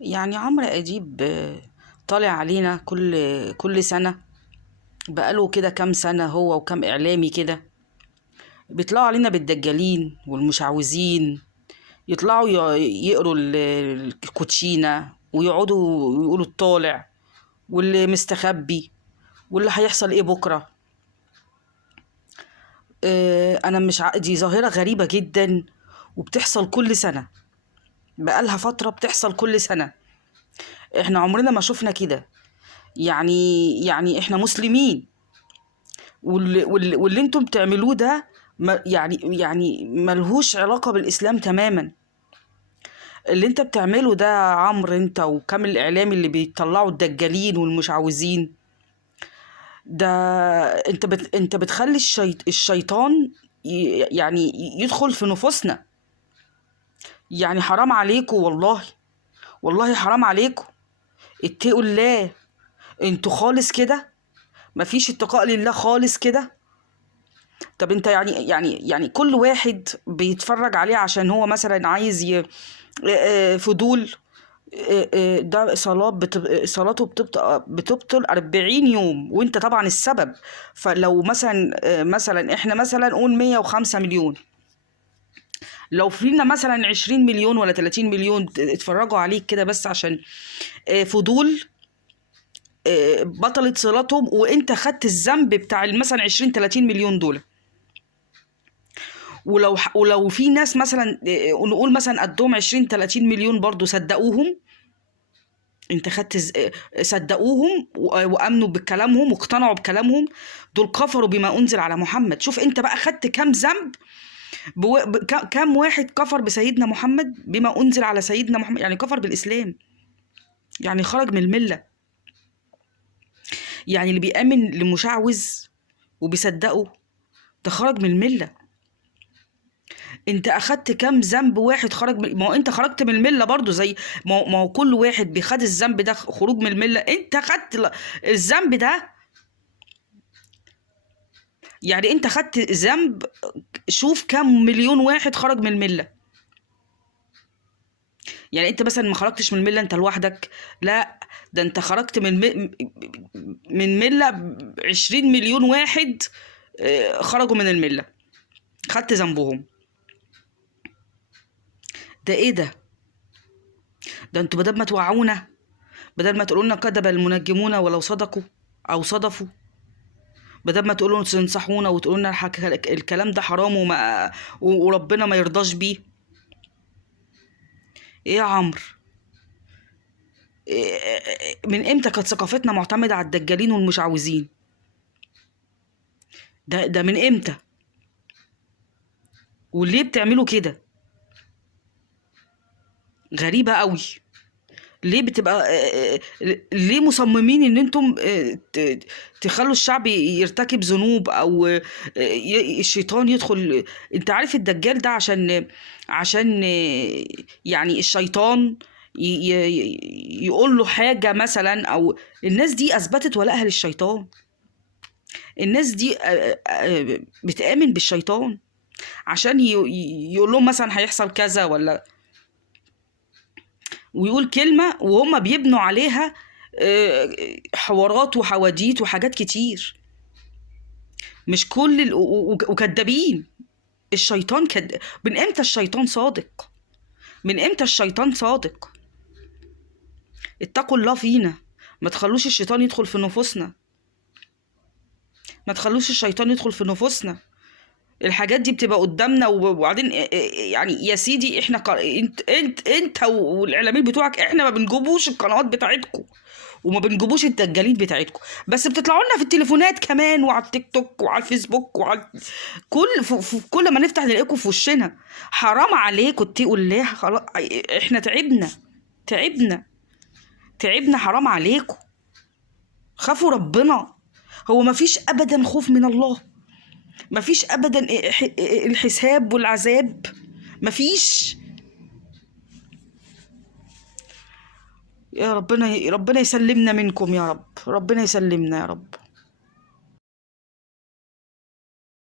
يعني عمرو أديب طالع علينا كل سنة، بقاله كده كام سنة هو وكام إعلامي كده بيطلعوا علينا بالدجالين والمشعوذين، يطلعوا يقروا الكوتشينة ويقعدوا يقولوا الطالع واللي مستخبي واللي هيحصل ايه بكرة. انا مش دي ظاهرة غريبة جدا وبتحصل كل سنة، بقالها فترة بتحصل كل سنة. احنا عمرنا ما شفنا كده. يعني احنا مسلمين، واللي انتم بتعملوه ده يعني ملهوش علاقة بالإسلام تماما. اللي انت بتعمله ده يا عمرو، انت وكم الإعلامي اللي بيطلعوا الدجالين والمشعوذين ده، انت بتخلي الشيطان يعني يدخل في نفوسنا. يعني حرام عليكم والله، والله حرام عليكم، اتقوا الله. انتوا خالص كده، مفيش اتقاء لله خالص كده. طب انت يعني كل واحد بيتفرج عليه عشان هو مثلا عايز فضول. ده صلاته بتبطل 40 يوم، وانت طبعا السبب. فلو مثلا احنا مثلا نقول 105 مليون، لو فينا مثلا 20 مليون ولا 30 مليون اتفرجوا عليك كده بس عشان فضول، بطلت صلاتهم، وانت خدت الذنب بتاع مثلا 20 30 مليون دول. ولو في ناس مثلا نقول مثلا قدهم 20 30 مليون برضو صدقوهم، انت خدت صدقوهم وامنوا بكلامهم واقتنعوا بكلامهم، دول كفروا بما انزل على محمد. شوف انت بقى خدت كام ذنب، كام واحد كفر بسيدنا محمد بما انزل على سيدنا محمد، يعني كفر بالاسلام، يعني خرج من المله. يعني اللي بيامن لمشعوذ وبيصدقه ده خرج من المله. انت اخدت كام ذنب واحد خرج ما هو انت خرجت من المله برضو، زي ما هو كل واحد بيخد الذنب ده خروج من المله، انت خدت الذنب ده. يعني انت خدت ذنب، شوف كام مليون واحد خرج من المله. يعني انت مثلا ما خرجتش من المله انت لوحدك، لا، ده انت خرجت من مله 20 مليون واحد خرجوا من المله، خدت ذنبهم. ده ايه ده؟ ده انتوا بدل ما توعونا، بدل ما تقولوا لنا كذب المنجمون ولو صدقوا او صدفوا، بدل ما تقولوا تنصحونا وتقولوا لنا الكلام ده حرام وربنا ما يرضاش بيه. ايه يا عمرو؟ من امتى كانت ثقافتنا معتمدة على الدجالين والمشعوذين؟ ده من امتى؟ وليه بتعملوا كده؟ غريبة قوي. ليه بتبقى ليه مصممين ان انتم تخلوا الشعب يرتكب ذنوب، او الشيطان يدخل؟ انت عارف الدجال ده عشان يعني الشيطان يقول له حاجة مثلا، او الناس دي اثبتت ولائها للشيطان. الناس دي بتآمن بالشيطان عشان يقول لهم مثلا هيحصل كذا، ويقول كلمة وهم بيبنوا عليها حوارات وحواديت وحاجات كتير. مش كل وكدابين. الشيطان من امتى الشيطان صادق؟ من امتى الشيطان صادق؟ اتقوا الله فينا، ما تخلوش الشيطان يدخل في نفوسنا، ما تخلوش الشيطان يدخل في نفوسنا. الحاجات دي بتبقى قدامنا، وبعدين يعني يا سيدي احنا انت والاعلاميين بتوعك، احنا ما بنجيبوش القنوات بتاعتكم وما بنجيبوش الدجالين بتاعتكم، بس بتطلعوا لنا في التليفونات كمان وعلى التيك توك وعلى الفيسبوك كل ما نفتح نلاقيكم في وشنا. حرام عليكم، اتقوا الله. خلاص احنا تعبنا تعبنا، حرام عليكم. خافوا ربنا. هو ما فيش ابدا خوف من الله؟ مفيش ابدا الحساب والعذاب؟ مفيش. يا ربنا يسلمنا منكم يا رب، ربنا يسلمنا يا رب.